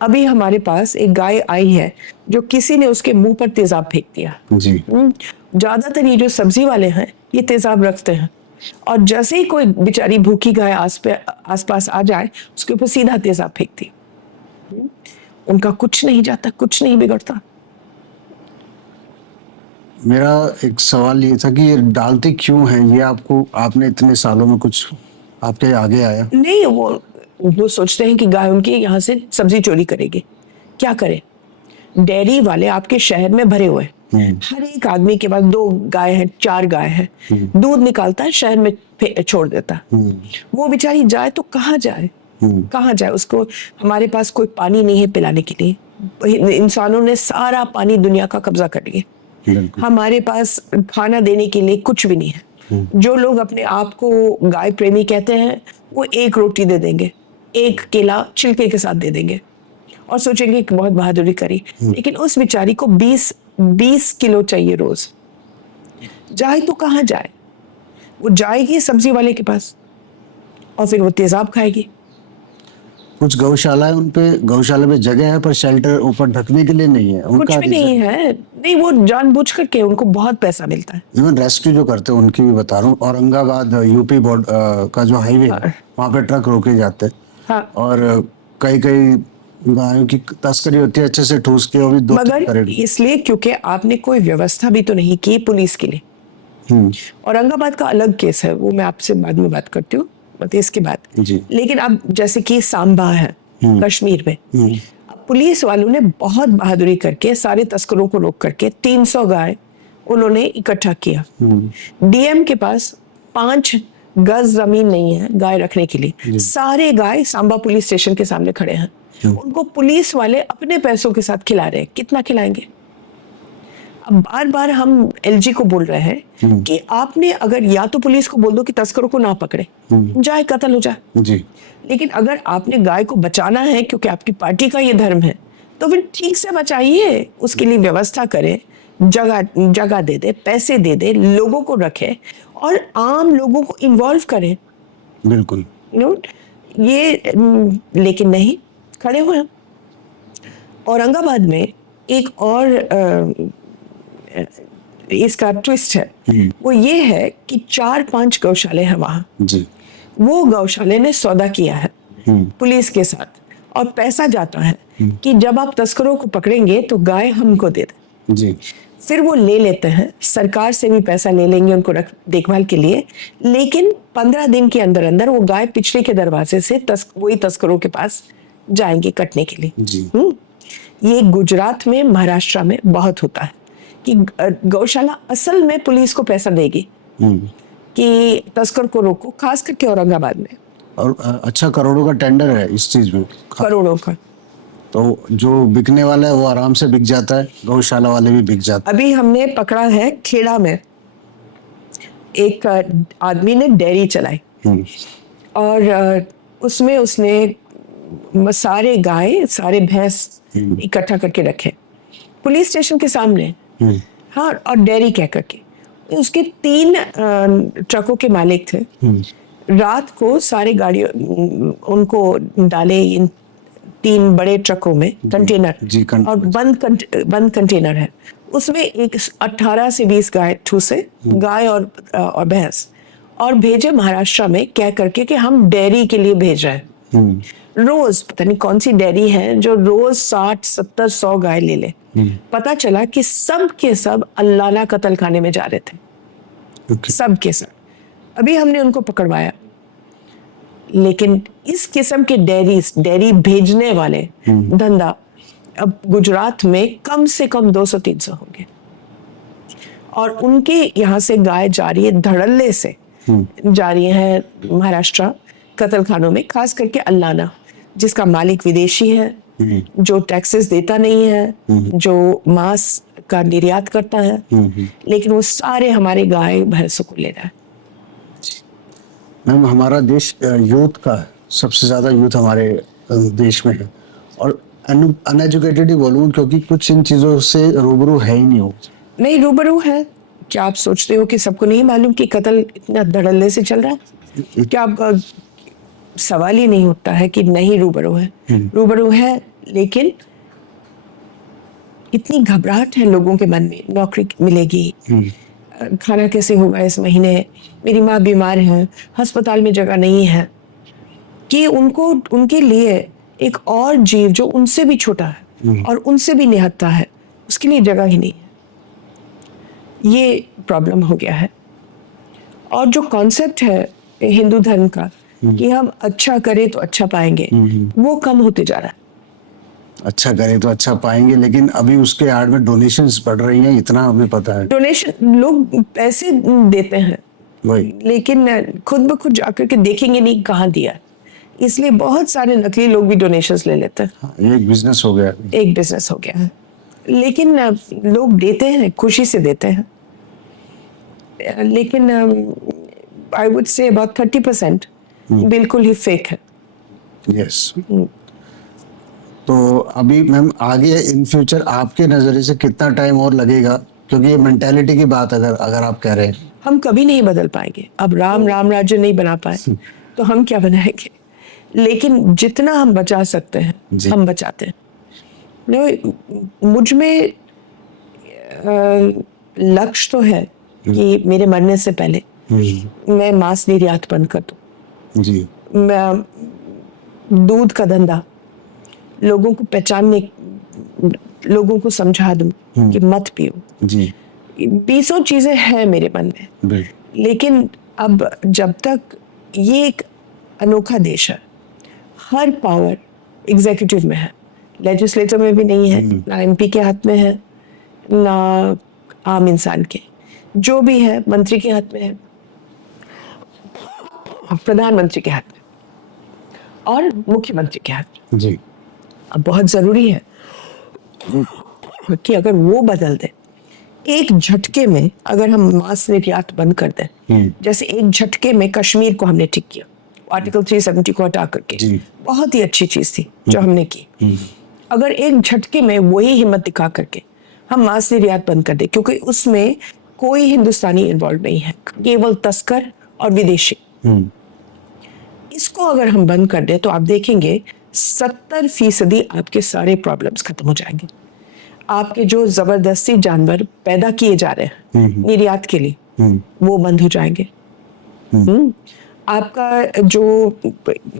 अभी हमारे पास एक गाय आई है जो किसी ने उसके मुंह पर तेजाब फेंक दिया जी। ज्यादातर ये जो सब्जी वाले हैं ये तेजाब रखते हैं, और जैसे ही कोई बेचारी भूखी गाय आसपास आ जाए उसके ऊपर सीधा तेजाब फेंक दी। उनका कुछ नहीं जाता, कुछ नहीं बिगड़ता। मेरा एक सवाल ये था कि ये डालते क्यों हैं, ये आपने इतने सालों में कुछ आपके आगे आया? नहीं, वो सोचते हैं कि गाय उनके यहाँ से सब्जी चोरी करेगी। क्या करे, डेयरी वाले आपके शहर में भरे हुए, हर एक आदमी के पास 2 गाय हैं, 4 गाय हैं, दूध निकालता है शहर में छोड़ देता है। वो बेचारी जाए तो कहाँ जाए, कहाँ जाए? उसको हमारे पास कोई पानी नहीं है पिलाने के लिए। इंसानों ने सारा पानी दुनिया का कब्जा कर लिया। हमारे पास खाना देने के लिए कुछ भी नहीं है। जो लोग अपने आप को गाय प्रेमी कहते हैं वो 1 रोटी दे देंगे, 1 केला छिलके के साथ दे देंगे और सोचेंगे कि बहुत बहादुरी करी। लेकिन उस बेचारी को 20 किलो चाहिए रोज। जाए तो कहाँ जाए? वो जाएगी सब्जी वाले के पास और फिर वो तेजाब खाएगी। कुछ गौशाला है, गौशाला में जगह है पर शेल्टर ऊपर ढकने के लिए नहीं है। कुछ भी नहीं है। नहीं, वो जानबूझ करके, उनको बहुत पैसा मिलता है। इवन रेस्क्यू जो करते हैं उनकी भी बता रहा हूँ। औरंगाबाद यूपी बोर्ड का जो हाईवे है वहाँ पे ट्रक रोके जाते हैं। हाँ। और कई गायों की तस्करी होती है अच्छे से ठूस के, वो भी 2-3 मगर इसलिए क्योंकि आपने कोई व्यवस्था भी तो नहीं की पुलिस के लिए। औरंगाबाद का अलग केस है, वो मैं आपसे बाद में बात करती हूँ, इसके बाद। लेकिन अब जैसे कि सांबा है कश्मीर में, पुलिस वालों ने बहुत बहादुरी करके सारे तस्करों को रोक करके 300 गाय उन्होंने इकट्ठा किया। डीएम के पास 5 गज जमीन नहीं है गाय रखने के लिए। सारे गाय सांबा पुलिस स्टेशन के सामने खड़े हैं। उनको पुलिस वाले अपने पैसों के साथ खिला रहे हैं। कितना खिलाएंगे? अब बार बार हम एलजी को बोल रहे हैं कि आपने अगर या तो पुलिस को बोल दो कि तस्करों को ना पकड़े, जाए कत्ल हो जाए जी। लेकिन अगर आपने गाय को बचाना है क्योंकि आपकी पार्टी का ये धर्म है, तो फिर ठीक से बचाइए, उसके लिए व्यवस्था करें, जगह दे दे, पैसे दे दे, लोगों को रखे और आम लोगों को इन्वॉल्व करें। बिल्कुल। ये लेकिन नहीं, खड़े हुए हैं। औरंगाबाद में एक और इसका ट्विस्ट है, वो ये है कि 4-5 गौशाले हैं वहां जी। वो गौशाले ने सौदा किया है पुलिस के साथ और पैसा जाता है कि जब आप तस्करों को पकड़ेंगे तो गाय हमको दे दे जी। फिर वो ले लेते हैं, सरकार से भी पैसा ले लेंगे उनको देखभाल के लिए, लेकिन 15 दिन के अंदर अंदर वो गाय पिछले के दरवाजे से वही तस्करों के पास जाएंगे कटने के लिए जी। ये गुजरात में, महाराष्ट्र में बहुत होता है कि गौशाला असल में पुलिस को पैसा देगी कि तस्कर को रोको, खास करके औरंगाबाद में। और अच्छा करोड़ों का टेंडर है इस चीज में, करोड़ों का। तो जो बिकने वाला है वो आराम से बिक जाता है, गौशाला वाले भी बिक जाते हैं। अभी हमने पकड़ा है खेड़ा में, एक आदमी ने डेयरी चलाई और उसमें उसने सारे गाय, सारे भैंस इकट्ठा करके रखे पुलिस स्टेशन के सामने। हाँ, और डेयरी कह करके उसके 3 ट्रकों के मालिक थे। रात को सारे गाड़ियों उनको डाले इन 3 बड़े ट्रकों में, कंटेनर और बंद कंटेनर है, उसमें एक 18 से 20 गाय ठूसे, गाय और भैंस, और भेजे महाराष्ट्र में कह करके कि हम डेयरी के लिए भेज रहे हैं। रोज पता नहीं कौन सी डेयरी है जो रोज 60-70-100 गाय ले ले। पता चला कि सब के सब अल्लाना कत्ल खाने में जा रहे थे, सब के सब। अभी हमने उनको पकड़वाया, लेकिन इस किस्म के डेयरी भेजने वाले धंधा अब गुजरात में कम से कम 200-300 होंगे, और उनके यहाँ से गाय जा रही है, धड़ल्ले से जा रही है महाराष्ट्र कत्ल खानों में, खास करके अल्लाना, जिसका मालिक विदेशी है, जो टैक्सेस देता नहीं है, जो मांस का निर्यात करता है, लेकिन वो सारे हमारे गाय भैंसों को ले रहा है। मैम, हमारा देश यूथ का सबसे ज्यादा यूथ हमारे देश में है, और अनएजुकेटेड ही बोलूँ क्योंकि कुछ इन चीजों से रूबरू है ही नहीं हो। नहीं, रूबरू है। क्या आप सोचते हो कि सबको नहीं मालूम कि कत्ल इतना धड़ल्ले से चल रहा है? क्या आप सवाल ही नहीं उठता है कि नहीं रूबरू है? रूबरू है, लेकिन इतनी घबराहट है लोगों के मन में, नौकरी मिलेगी, खाना कैसे होगा इस महीने, मेरी माँ बीमार है, अस्पताल में जगह नहीं है, कि उनको उनके लिए एक और जीव जो उनसे भी छोटा है और उनसे भी निहत्था है, उसके लिए जगह ही नहीं है। ये प्रॉब्लम हो गया है। और जो कॉन्सेप्ट है हिंदू धर्म का कि हम अच्छा करें तो अच्छा पाएंगे, वो कम होते जा रहा है। अच्छा करें तो अच्छा पाएंगे, लेकिन अभी उसके आड़ में डोनेशंस बढ़ रही हैं, इतना हमें पता है। डोनेशन, लोग पैसे देते हैं वही, लेकिन खुद ब खुद जाकर के देखेंगे नहीं कहाँ दिया है। इसलिए बहुत सारे नकली लोग भी डोनेशंस ले लेते हैं। हाँ, ये एक बिजनेस हो गया। एक बिजनेस हो गया है। लेकिन लोग देते हैं, खुशी से देते हैं, लेकिन आई वुड से अबाउट 30% बिल्कुल ही फेक है। यस। तो अभी मैम आगे इन फ्यूचर आपके नजरिए से कितना टाइम और लगेगा, क्योंकि ये मेंटेलिटी की बात अगर आप कह रहे हैं, हम कभी नहीं बदल पाएंगे। अब राम राज्य नहीं बना पाए तो हम क्या बनाएंगे, लेकिन जितना हम बचा सकते हैं हम बचाते हैं। मुझ में लक्ष्य तो है कि मेरे मरने से पहले मैं मांस निर्यात बंद कर दूं। जी। मैं दूध का धंधा लोगों को पहचानने, लोगों को समझा दूं कि मत पियो। जी। 20 चीजें हैं मेरे मन में, लेकिन अब जब तक ये एक अनोखा देश है, हर पावर एग्जीक्यूटिव में है, लेजिस्लेटर में भी नहीं है, ना एमपी के हाथ में है, ना आम इंसान के, जो भी है मंत्री के हाथ में है, प्रधानमंत्री के हाथ में और मुख्यमंत्री के हाथ में। जी। अब बहुत जरूरी है कि अगर वो बदल दे, एक झटके में अगर हम मांस निर्यात बंद कर दें, जैसे एक झटके में कश्मीर को हमने ठीक किया, आर्टिकल 370 को हटा करके, बहुत ही अच्छी चीज थी जो हमने की। अगर एक झटके में वही हिम्मत दिखा करके हम मांस निर्यात बंद कर दे, क्योंकि उसमें कोई हिंदुस्तानी इन्वॉल्व नहीं है, केवल तस्कर और विदेशी, इसको अगर हम बंद कर दे तो आप देखेंगे 70% आपके सारे प्रॉब्लम्स खत्म हो जाएंगे। आपके जो जबरदस्ती जानवर पैदा किए जा रहे हैं निर्यात के लिए, वो बंद हो जाएंगे। आपका जो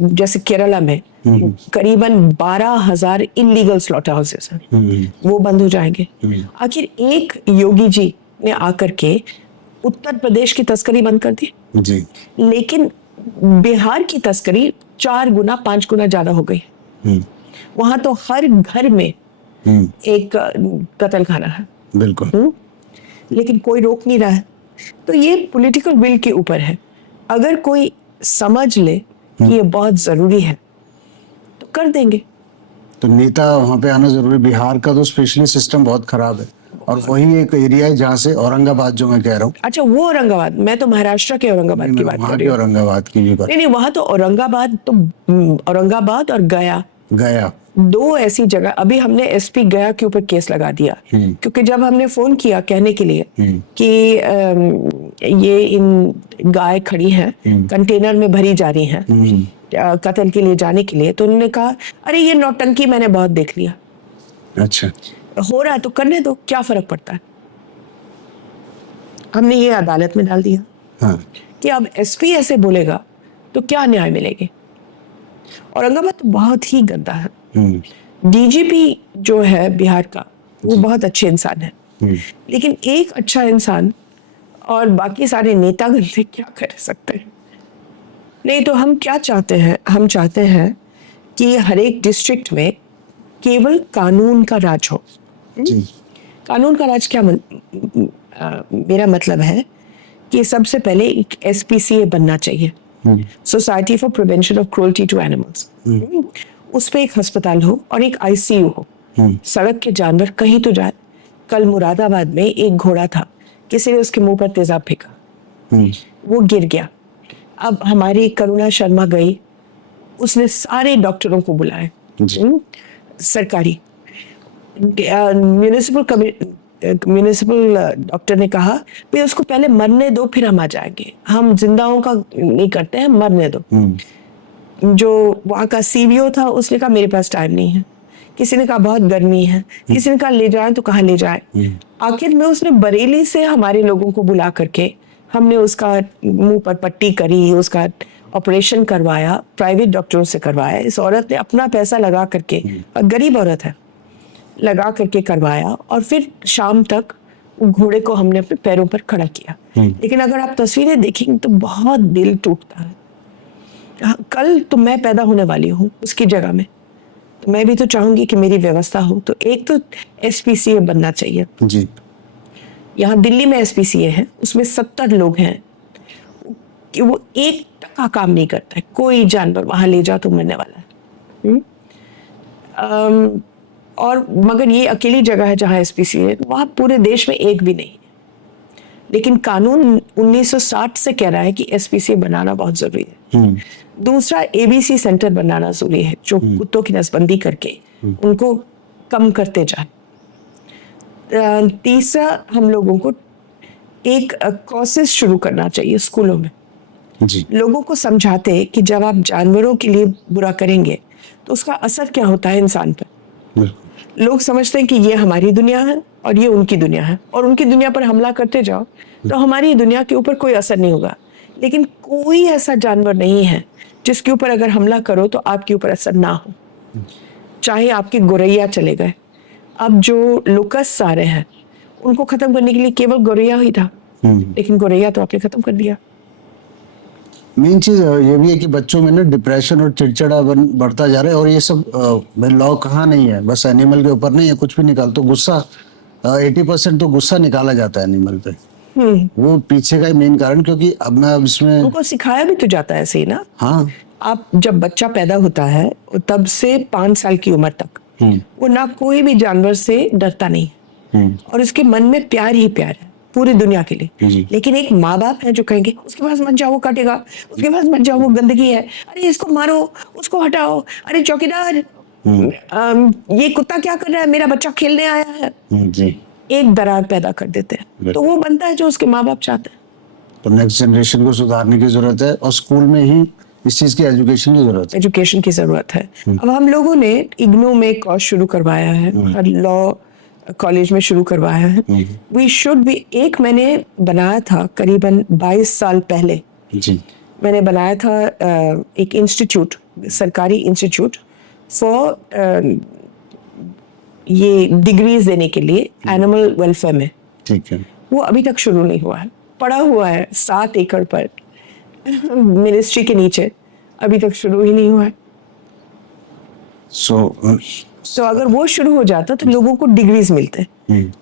जैसे केरला में करीबन 12,000 इलीगल स्लॉटर हाउसेस हैं, वो बंद हो जाएंगे। आखिर एक योगी जी ने आकर के उत्तर प्रदेश की तस्करी बंद कर दी, लेकिन बिहार की तस्करी 4 गुना 5 गुना ज्यादा हो गई। वहां तो हर घर में एक कत्ल खाना है। बिल्कुल। लेकिन कोई रोक नहीं रहा है। तो ये पॉलिटिकल विल के ऊपर है। अगर कोई समझ ले कि ये बहुत जरूरी है तो कर देंगे। तो नेता वहां पे आना जरूरी। बिहार का तो स्पेशली सिस्टम बहुत खराब है, और वही एक एरिया है जहाँ से औरंगाबाद जो मैं कह रहा हूँ। अच्छा, वो औरंगाबाद, मैं तो महाराष्ट्र के औरंगाबाद की बात कर रही हूँ। औरंगाबाद की भी बात नहीं, वहां तो औरंगाबाद और गया 2 ऐसी जगह। अभी हमने एसपी गया के ऊपर केस लगा दिया, क्योंकि जब हमने फोन किया कहने के लिए कि ये इन गाय खड़ी हैं, कंटेनर में भरी जा रही हैं कत्ल के लिए जाने के लिए, तो उन्होंने कहा अरे ये नौटंकी मैंने बहुत देख लिया। अच्छा, हो रहा है तो करने दो, क्या फर्क पड़ता है। हमने ये अदालत में डाल दिया कि अब एसपी ऐसे बोलेगा तो क्या न्याय मिलेगी। औरंगाबाद तो बहुत ही गंदा है। डीजीपी जो है बिहार का, वो बहुत अच्छे इंसान है, लेकिन एक अच्छा इंसान और बाकी सारे नेता गंदे क्या कर सकते हैं। नहीं तो हम क्या चाहते हैं, हम चाहते हैं कि हर एक डिस्ट्रिक्ट में केवल कानून का राज हो। कानून का राज क्या मेरा मतलब है कि सबसे पहले एक SPCA बनना चाहिए, society for prevention of cruelty to animals. उस पे एक अस्पताल हो और एक ICU हो। सड़क के जानवर कहीं तो जाए। कल मुरादाबाद में एक घोड़ा था, किसी ने उसके मुंह पर तेजाब फेंका, वो गिर गया। अब हमारी करुणा शर्मा गई, उसने सारे डॉक्टरों को बुलाए, सरकारी म्यूनिसिपल डॉक्टर ने कहा भाई उसको पहले मरने दो, फिर हम आ जाएंगे, हम जिंदाओं का नहीं करते हैं, मरने दो। जो वहाँ का CBO था उसने कहा मेरे पास टाइम नहीं है, किसी ने कहा बहुत गर्मी है, किसी ने कहा ले जाए तो कहाँ ले जाए। आखिर में उसने बरेली से हमारे लोगों को बुला करके हमने उसका मुंह पर पट्टी करी, उसका ऑपरेशन करवाया, प्राइवेट डॉक्टरों से करवाया। इस औरत ने अपना पैसा लगा करके, और गरीब औरत है, लगा करके करवाया, और फिर शाम तक घोड़े को हमने अपने पैरों पर खड़ा किया। लेकिन अगर आप तस्वीरें देखेंगे तो बहुत दिल टूटता है। कल तो मैं पैदा होने वाली हूँ उसकी जगह में, तो मैं भी तो चाहूंगी कि मेरी व्यवस्था हो। तो एक तो SPCA बनना चाहिए जी। यहाँ दिल्ली में SPCA है, उसमें 70 लोग हैं कि वो 1% काम नहीं करता है। कोई जानवर वहां ले जाओ तो मरने वाला है। और मगर ये अकेली जगह है जहाँ SPCA है, वहां पूरे देश में एक भी नहीं है। लेकिन कानून 1960 से कह रहा है कि SPCA बनाना बहुत जरूरी है। दूसरा, ABC सेंटर बनाना जरूरी है, जो कुत्तों की नसबंदी करके उनको कम करते जाए। तीसरा, हम लोगों को एक कोर्सेज शुरू करना चाहिए स्कूलों में। जी। लोगों को समझाते कि जब आप जानवरों के लिए बुरा करेंगे तो उसका असर क्या होता है इंसान पर। लोग समझते हैं कि ये हमारी दुनिया है और ये उनकी दुनिया है, और उनकी दुनिया पर हमला करते जाओ तो हमारी दुनिया के ऊपर कोई असर नहीं होगा। लेकिन कोई ऐसा जानवर नहीं है जिसके ऊपर अगर हमला करो तो आपके ऊपर असर ना हो। चाहे आपके गोरैया चले गए, अब जो लोकस आ रहे हैं उनको खत्म करने के लिए केवल गोरैया ही था, लेकिन गोरैया तो आपने खत्म कर दिया। मेन चीज ये भी है कि बच्चों में ना डिप्रेशन और चिड़चिड़ापन बढ़ता जा रहा है, और ये सब भाई लॉ कहाँ नहीं है, बस एनिमल के ऊपर नहीं है, कुछ भी निकाल तो गुस्सा 80% तो गुस्सा निकाला जाता है एनिमल पे। वो पीछे का ही मेन कारण, क्योंकि अब मैं अब इसमें उनको सिखाया भी तो जाता है ऐसे ही ना। हाँ, आप जब बच्चा पैदा होता है तब से 5 साल की उम्र तक वो ना कोई भी जानवर से डरता नहीं है, और उसके मन में प्यार ही प्यार है पूरी दुनिया के लिए। लेकिन एक माँ बाप है जो कहेंगे उसके पास मत जाओ वो काटेगा, उसके पास मत जाओ वो गंदगी है, अरे इसको मारो, उसको हटाओ, अरे चौकीदार ये कुत्ता क्या कर रहा है, मेरा बच्चा खेलने आया है। जी। एक दरार पैदा कर देते हैं, तो वो बनता है जो उसके माँ बाप चाहते हैं। तो नेक्स्ट जनरेशन को सुधारने की जरूरत है, और स्कूल में ही इस चीज की एजुकेशन की जरूरत है। एजुकेशन की जरूरत है। अब हम लोगों ने इग्नू में कोर्स शुरू करवाया है, हर लॉ कॉलेज में शुरू करवाया है। वी शुड बी, एक मैंने बनाया था करीबन 22 साल पहले। जी। मैंने बनाया था एक इंस्टीट्यूट, सरकारी इंस्टीट्यूट फॉर ये डिग्रीज देने के लिए एनिमल वेलफेयर में। ठीक है। वो अभी तक शुरू नहीं हुआ है, पड़ा हुआ है 7 एकड़ पर मिनिस्ट्री के नीचे, अभी तक शुरू ही नहीं हुआ है। तो अगर वो शुरू हो जाता तो लोगों को डिग्रीज मिलते।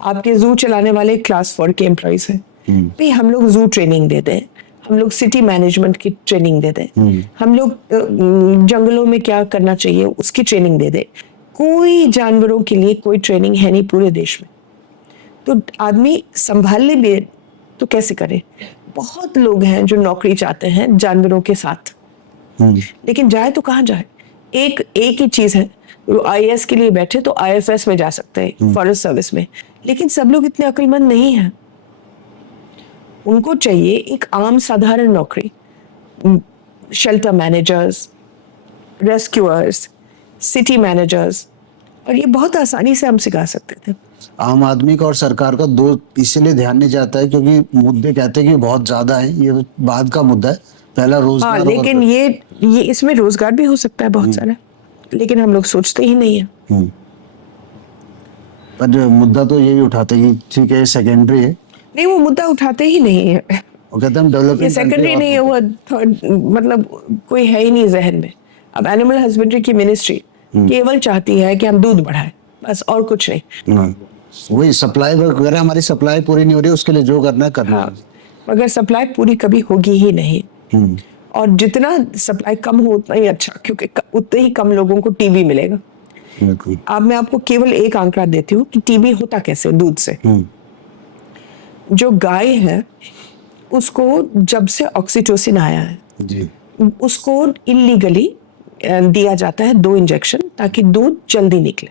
आपके जू चलाने वाले क्लास 4 के एम्प्लॉइज हैं, भाई हम लोग जू ट्रेनिंग देते हैं, हम लोग सिटी मैनेजमेंट की ट्रेनिंग देते हैं, हम लोग जंगलों में क्या करना चाहिए उसकी ट्रेनिंग दे दे। कोई जानवरों के लिए कोई ट्रेनिंग है नहीं पूरे देश में। तो आदमी संभालने भी तो कैसे करे। बहुत लोग हैं जो नौकरी चाहते हैं जानवरों के साथ, लेकिन जाए तो कहाँ जाए। एक ही चीज है, IAS के लिए बैठे तो IFS में जा सकते हैं, फॉरेस्ट सर्विस में, लेकिन सब लोग इतने अक्लमंद नहीं हैं। उनको चाहिए एक आम साधारण नौकरी, shelter managers, rescuers, city managers, और ये बहुत आसानी से हम सिखा सकते थे। आम आदमी का और सरकार का दो इसीलिए ध्यान नहीं जाता है क्योंकि मुद्दे कहते हैं कि बहुत ज्यादा है, ये बाद का मुद्दा है, पहला रोजगार। हाँ, लेकिन ये इसमें रोजगार भी हो सकता है बहुत सारा, लेकिन हम लोग सोचते ही नहीं है। पर मुद्दा तो यही उठाते हैं कि ठीक है सेकेंडरी है। नहीं, वो मुद्दा उठाते ही नहीं है। वो कहते हैं हम डेवलपिंग, ये सेकेंडरी नहीं है, वो थर्ड, मतलब कोई है ही नहीं जहन में। अब एनिमल हस्बेंड्री की मिनिस्ट्री केवल चाहती है कि हम दूध बढ़ाएं, बस, और कुछ नहीं। वही सप्लाई वगैरह, हमारी सप्लाई पूरी नहीं हो रही, उसके लिए जो करना है करना। हाँ, मगर सप्लाई पूरी कभी होगी ही नहीं। और जितना सप्लाई कम हो उतना ही अच्छा, क्योंकि उतने ही कम लोगों को टीबी मिलेगा। अब मैं आपको केवल एक आंकड़ा देती हूँ कि टीबी होता कैसे दूध से। जो गाय है उसको जब से ऑक्सीटोसिन आया है जी, उसको इलीगली दिया जाता है 2 इंजेक्शन, ताकि दूध जल्दी निकले।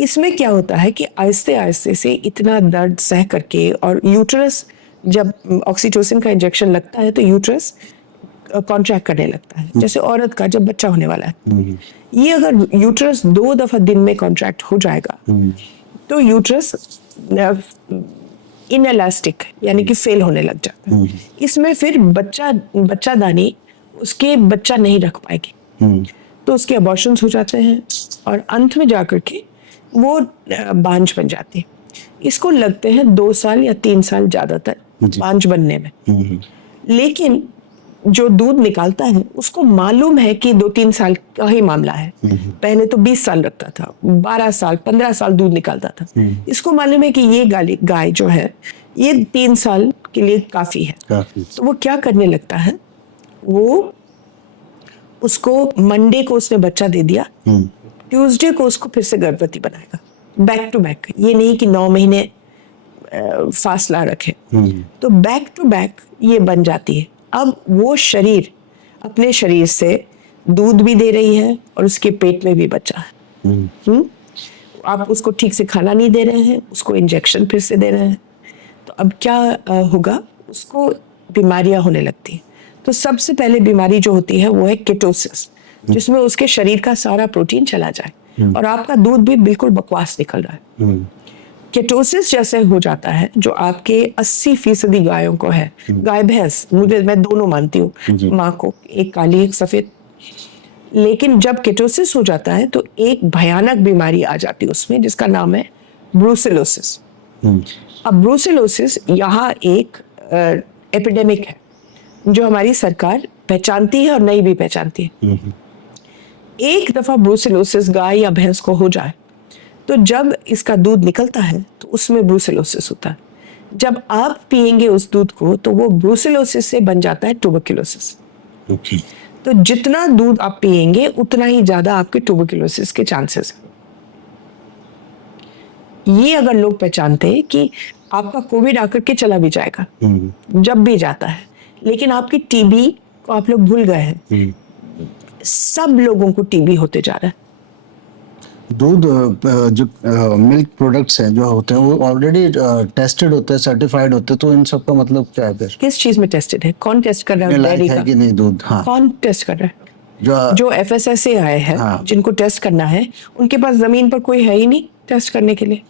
इसमें क्या होता है कि आहिस्ते आहिस्ते से इतना दर्द सह करके, और यूट्रस, जब ऑक्सीटोसिन का इंजेक्शन लगता है तो यूट्रस कॉन्ट्रैक्ट करने लगता है, जैसे औरत का जब बच्चा होने वाला है। ये अगर यूट्रस 2 दफा दिन में कॉन्ट्रैक्ट हो जाएगा तो यूट्रस इनएलास्टिक यानी कि फेल होने लग जाता है। इसमें फिर बच्चादानी उसके बच्चा नहीं रख पाएगी, तो उसके अबॉर्शंस हो जाते हैं और अंत में जाकर के वो बांझ बन जाती है। इसको लगते हैं 2 साल या 3 साल ज्यादातर बांझ बनने में। लेकिन जो दूध निकालता है उसको मालूम है कि 2-3 साल का ही मामला है। पहले तो 20 साल लगता था, 12 साल 15 साल दूध निकालता था। इसको मालूम है कि ये गाय जो है ये 3 साल के लिए काफी है। तो वो क्या करने लगता है, वो उसको मंडे को उसने बच्चा दे दिया, ट्यूसडे को उसको फिर से गर्भवती बनाएगा, बैक टू बैक। ये नहीं कि 9 महीने फासला रखे, तो बैक टू बैक ये बन जाती है। अब वो शरीर अपने शरीर से दूध भी दे रही है और उसके पेट में भी बच्चा है। आप उसको ठीक से खाना नहीं दे रहे हैं, उसको इंजेक्शन फिर से दे रहे हैं, तो अब क्या होगा, उसको बीमारियां होने लगती हैं। तो सबसे पहले बीमारी जो होती है वो है केटोसिस, जिसमें उसके शरीर का सारा प्रोटीन चला जाए और आपका दूध भी बिल्कुल बकवास निकल रहा है। केटोसिस जैसे हो जाता है जो आपके 80% गायों को है, गाय भैंस, मैं दोनों मानती हूँ माँ को, एक काली एक सफेद। लेकिन जब केटोसिस हो जाता है तो एक भयानक बीमारी आ जाती है उसमें, जिसका नाम है ब्रूसेलोसिस। अब ब्रूसेलोसिस यहाँ एक एपिडेमिक है जो हमारी सरकार पहचानती है और नहीं भी पहचानती है। एक दफा ब्रूसेलोसिस गाय या भैंस को हो जाए तो जब इसका दूध निकलता है तो उसमें ब्रूसेलोसिस होता है। जब आप पिएंगे उस दूध को तो वो ब्रूसेलोसिस से बन जाता है ट्यूबरक्लोसिस। तो जितना दूध आप पिएंगे उतना ही ज्यादा आपके ट्यूबरक्लोसिस के चांसेस हैं। ये अगर लोग पहचानते हैं कि आपका कोविड आकर के चला भी जाएगा, जब भी जाता है, लेकिन आपकी टीबी को आप लोग भूल गए हैं। सब लोगों को टीबी होते जा रहा है। दूध जो मिल्क प्रोडक्ट्स हैं जो होते हैं वो ऑलरेडी टेस्टेड होते हैं, सर्टिफाइड होते हैं, तो इन सब का मतलब क्या है फिर? किस चीज में टेस्टेड है? कौन टेस्ट कर रहा है? डेयरी का कि नहीं दूध? हाँ, कौन टेस्ट कर रहा है? जो FSSA आए हैं, जिनको टेस्ट करना है, उनके पास जमीन पर कोई है ही नहीं टेस्ट करने के लिए।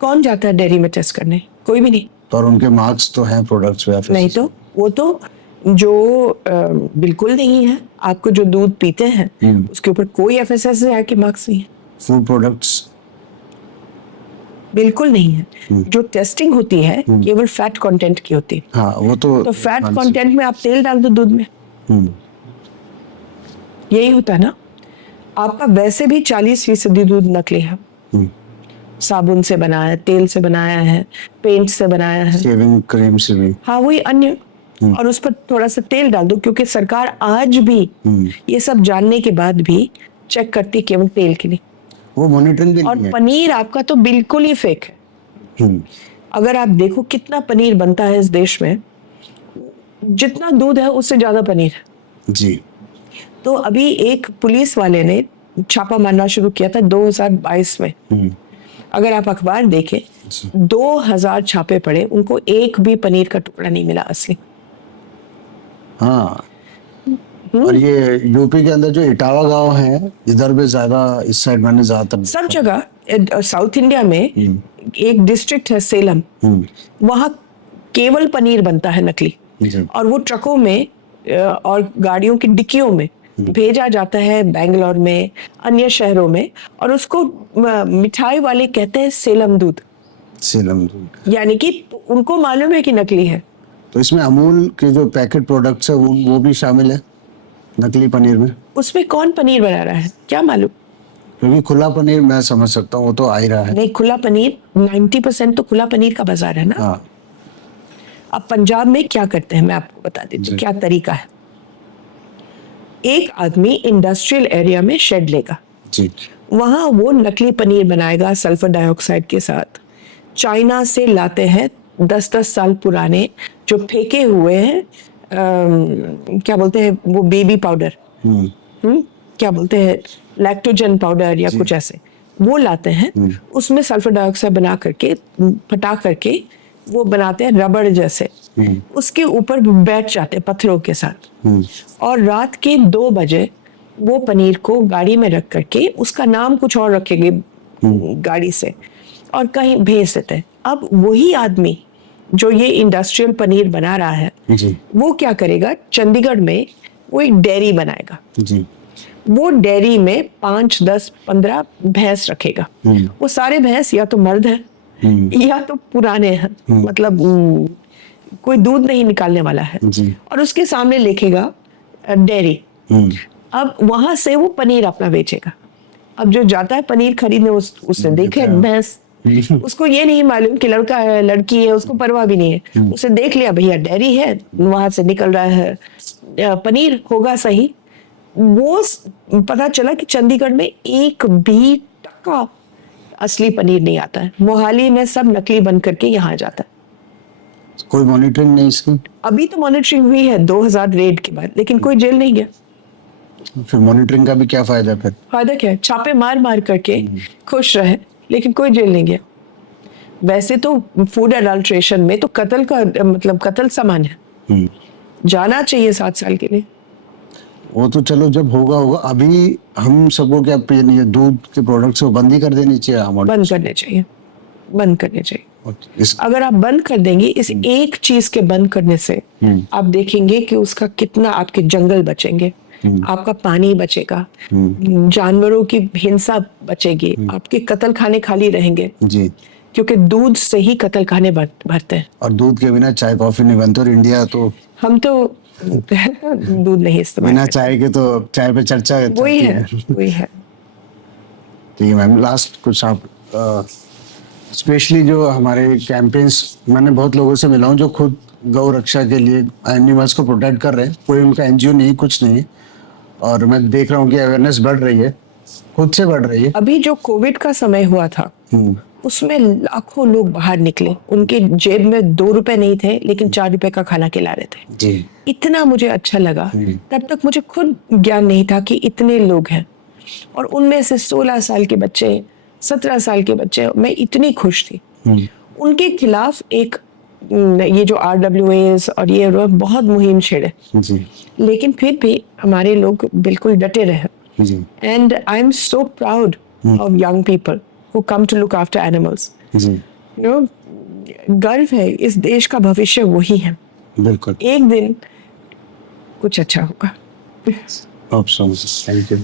कौन जाता है डेयरी में टेस्ट करने? कोई भी नहीं। और उनके मार्क्स तो हैं प्रोडक्ट्स पे FSSA? नहीं, तो वो तो जो बिल्कुल नहीं है। आपको जो दूध पीते हैं उसके ऊपर कोई FSSA के मार्क्स नहीं है। फूड प्रोडक्ट्स बिल्कुल नहीं है। जो टेस्टिंग होती है केवल फैट कंटेंट की होती है। हाँ, वो तो फैट कंटेंट में आप तेल डाल दो दूध में, यही होता है ना। आपका वैसे भी 40% दूध नकली है, साबुन से बनाया है, तेल से बनाया है, पेंट से बनाया है, शेविंग क्रीम से भी। हाँ, वही अन्य। और उस पर थोड़ा सा तेल डाल दो, क्योंकि सरकार आज भी ये सब जानने के बाद भी चेक करती है केवल तेल के लिए। वो मॉनिटरिंग भी और नहीं है। पनीर आपका तो बिल्कुल ही फेक है। अगर आप देखो कितना पनीर बनता है इस देश में, जितना दूध है उससे ज्यादा पनीर है जी। तो अभी एक पुलिस वाले ने छापा मारना शुरू किया था 2022 में। अगर आप अखबार देखें, 2000 छापे पड़े, उनको एक भी पनीर का टुकड़ा नहीं मिला असली। हाँ, और ये यूपी के अंदर जो इटावा गांव है, इधर भी ज्यादा, इस साइड मैंने ज्यादातर सब जगह साउथ इंडिया में एक डिस्ट्रिक्ट है सेलम, वहां केवल पनीर बनता है नकली, और वो ट्रकों में और गाड़ियों की डिक्कियों में भेजा जाता है, बेंगलोर में, अन्य शहरों में, और उसको मिठाई वाले कहते हैं सेलम दूध। सेलम दूध यानी कि उनको मालूम है कि नकली है। तो इसमें अमूल के जो पैकेट प्रोडक्ट्स है वो भी शामिल है नकली पनीर में? उसमें कौन पनीर बना रहा है क्या मालूम? क्योंकि खुला पनीर मैं समझ सकता हूँ, वो तो आ ही रहा है। नहीं, खुला पनीर 90% तो खुला पनीर का बाजार है ना। हाँ। अब पंजाब में क्या करते हैं मैं आपको बता देती हूँ क्या तरीका है। एक आदमी इंडस्ट्रियल एरिया में शेड लेगा जी, वहां वो नकली पनीर बनाएगा सल्फर डाइऑक्साइड के साथ। चाइना से लाते हैं 10-10 साल पुराने जो फेंके हुए हैं, क्या बोलते हैं वो, बेबी पाउडर, क्या बोलते हैं, लैक्टोजन पाउडर या कुछ ऐसे, वो लाते हैं। उसमें सल्फर डाइऑक्साइड बना करके, फटा करके वो बनाते हैं रबड़ जैसे, उसके ऊपर बैठ जाते हैं पत्थरों के साथ, और रात के 2 बजे वो पनीर को गाड़ी में रख करके, उसका नाम कुछ और रखेंगे गाड़ी से, और कहीं भेज देते हैं। अब वही आदमी जो ये इंडस्ट्रियल पनीर बना रहा है, जी वो क्या करेगा, चंडीगढ़ में वो एक डेयरी बनाएगा। जी वो डेयरी में 5, 10, 15 भैंस रखेगा। वो सारे भैंस या तो मर्द हैं या तो पुराने हैं, मतलब कोई दूध नहीं निकालने वाला है, जी और उसके सामने लिखेगा डेयरी। अब वहां से वो पनीर अपना बेचेगा। अब जो जाता है पनीर खरीदने, उसने देखे भैंस, उसको ये नहीं मालूम कि लड़का है लड़की है, उसको परवाह भी नहीं है, उसे देख लिया भैया डेयरी है, वहां से निकल रहा है पनीर, होगा सही। वो पता चला कि चंडीगढ़ में 1 भी टका असली पनीर नहीं आता है, मोहाली में सब नकली बन करके यहाँ जाता है। कोई मॉनिटरिंग नहीं इसकी? अभी तो मॉनिटरिंग हुई है 2000 रेड के बाद, लेकिन कोई जेल नहीं गया। फिर मॉनिटरिंग का भी क्या फायदा? फिर फायदा क्या है, छापे मार मार करके खुश रहे, लेकिन कोई जेल नहीं गया। वैसे तो फूड एडल्ट्रेशन में तो कत्ल का मतलब कत्ल समान है, जाना चाहिए 7 साल के लिए। वो तो चलो जब होगा होगा, अभी हम सबको क्या ये दूध के प्रोडक्ट्स को बंद ही कर देनी चाहिए हमारे? बंद करने चाहिए, बंद करने चाहिए। इस अगर आप बंद कर देंगे, इस एक चीज के बंद करने से आप देखेंगे कि उसका कितना आपके जंगल बचेंगे, आपका पानी बचेगा, जानवरों की हिंसा बचेगी, आपके कत्ल खाने खाली रहेंगे, जी, क्योंकि दूध से ही कत्ल खाने भरते हैं। और दूध के बिना चाय कॉफी नहीं बनती, और इंडिया तो हम तो दूध नहीं इस्तेमाल बिना करते। चाय के तो चाय पे चर्चा वही चलती है, वही है। ठीक है मैम, लास्ट कुछ आप स्पेशली जो हमारे कैंपेन्स, मैंने बहुत लोगों से मिला हूँ जो खुद गौ रक्षा के लिए एनिमल्स को प्रोटेक्ट कर रहे हैं, कोई उनका एनजीओ नहीं, कुछ नहीं, और मैं देख रहा हूँ कि अवेयरनेस बढ़ रही है, खुद से बढ़ रही है। अभी जो कोविड का समय हुआ था, उसमें लाखों लोग बाहर निकले, उनके जेब में 2 रुपए नहीं थे, लेकिन 4 रुपए का खाना खिला रहे थे। जी इतना मुझे अच्छा लगा। तब तक मुझे खुद ज्ञान नहीं था कि इतने लोग हैं, और उनमें से 16 साल के बच्चे, 17 साल के बच्चे, मैं इतनी खुश थी। उनके खिलाफ एक ये जो RWAs और ये बहुत मुहिम छेड़े, जी लेकिन फिर भी हमारे लोग बिल्कुल डटे रहे। जी and I am so proud of young people who come to look after animals. जी, You know, गर्व है, इस देश का भविष्य वही है। बिल्कुल। एक दिन कुछ अच्छा होगा। Hope so, thank you.